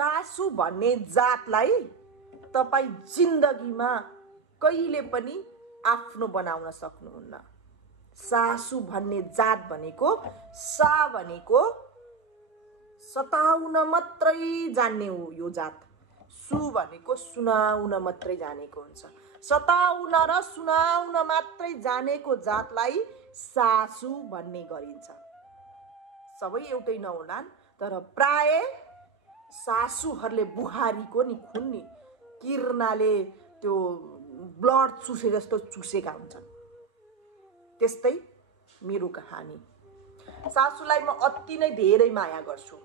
सासु भन्ने जातलाई तपाई जिन्दगीमा कहिले पनि आफ्नो बनाउन सक्नुहुन्न। सासु भन्ने जात भनेको सा भनेको सताउन मात्रै जान्ने हो यो जात। सु भनेको सुनाउन मात्रै जानेको हुन्छ। सताउन र सुनाउन मात्रै जानेको जातलाई सासु भन्ने गरिन्छ। सबै एउटै नहोलान् तर प्राय सासुहरूले बुहारीको नि खुन नि किर्नाले त्यो ब्लड चुसे जस्तो चुसेका हुन्छन्। त्यस्तै मेरो कहानी। सासुलाई म अति नै धेरै माया गर्छु,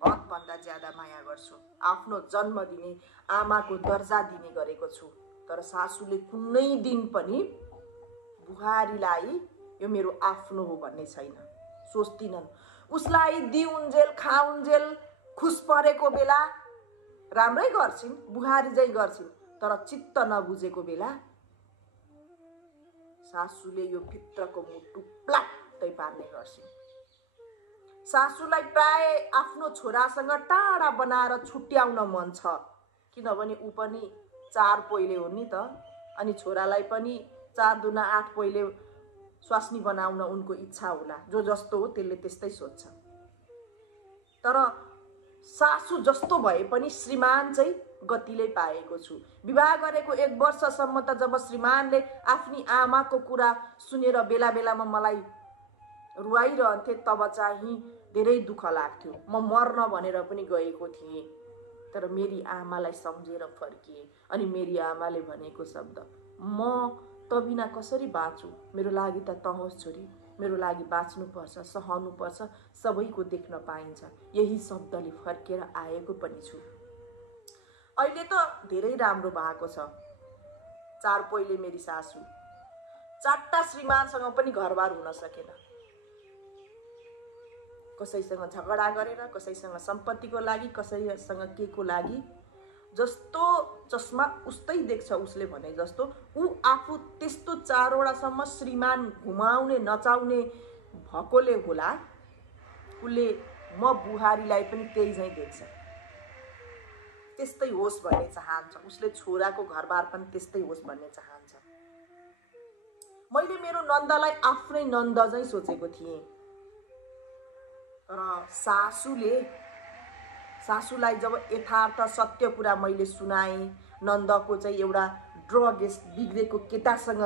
हदभन्दा ज्यादा माया गर्छु। आफ्नो जन्म दिने आमाको दर्जा दिने गरेको छु। तर सासुले कुनै दिन पनि बुहारीलाई यो मेरो आफ्नो हो भन्ने छैन, सोच्दिनन्। उसलाई दिउन्जेल खाउन्जेल खुस परेको बेला राम्रै गर्छिन्, बुहारी झैं गर्छिन्। तर चित्त नबुझेको बेला सासुले यो भित्रको मुटु प्लाट्टै पार्ने गर्छिन्। सासुलाई प्राय आफ्नो छोरासँग टाढा बनाएर छुट्याउन मन छ, किनभने ऊ पनि 4 पोइले हो नि त। अनि छोरालाई पनि 4 दुना 8 पोइले स्वास्नी बनाउन उनको इच्छा होला। जो जस्तो हो त्यसले त्यस्तै सोच्छ। तर सासु जस्तो भए पनि श्रीमान चाहिँ गतिले पाएको छु। विवाह गरेको 1 वर्षसम्म त जब श्रीमानले आफ्नी आमाको कुरा सुनेर बेला बेलामा मलाई रुवाइरहन्थे तब चाहिँ धेरै दुःख लाग्थ्यो। म मर्न भनेर पनि गएको थिएँ। तर मेरी आमालाई सम्झेर फर्किए। अनि मेरी आमाले भनेको शब्द, म त बिना कसरी बाँचु, मेरो लागि त तहोस् छोरी, मेरो लागि बाँच्नुपर्छ, सहनुपर्छ, सबैको देख्न पाइन्छ। यही शब्दले फर्केर आएको पनि छु। अहिले त धेरै राम्रो भएको छ। 4 पोइले मेरी सासु 4टा श्रीमानसँग पनि घरबार हुन सकेन। कसैसँग झगडा गरेर, कसैसँग सम्पत्तिको लागि, कसैसँग के को लागि। जस्तो चस्मा उस्तै देख्छ उसले भने जस्तो। ऊ आफू त्यस्तो 4 वटासम्म श्रीमान घुमाउने नचाउने भएकोले होला उसले म बुहारीलाई पनि त्यही झैं देख्छ। त्यस्तै होस् भन्ने चाहन्छ। उसले छोराको घरबार पनि त्यस्तै होस् भन्ने चाहन्छ। मैले मेरो नन्दलाई आफ्नै नन्द झैं सोचेको थिएँ। तर सासुलाई जब यथार्थ सत्य कुरा मैले सुनाएँ, नन्दको चाहिँ एउटा ड्रग बिग्रेको केटासँग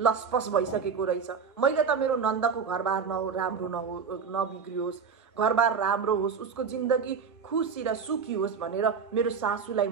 लसपस भइसकेको रहेछ। मैले त मेरो नन्दको घरबार राम्रो नबिग्रियोस्, घरबार राम्रो होस्, उसको जिन्दगी खुसी र सुखी होस् भनेर मेरो सासुलाई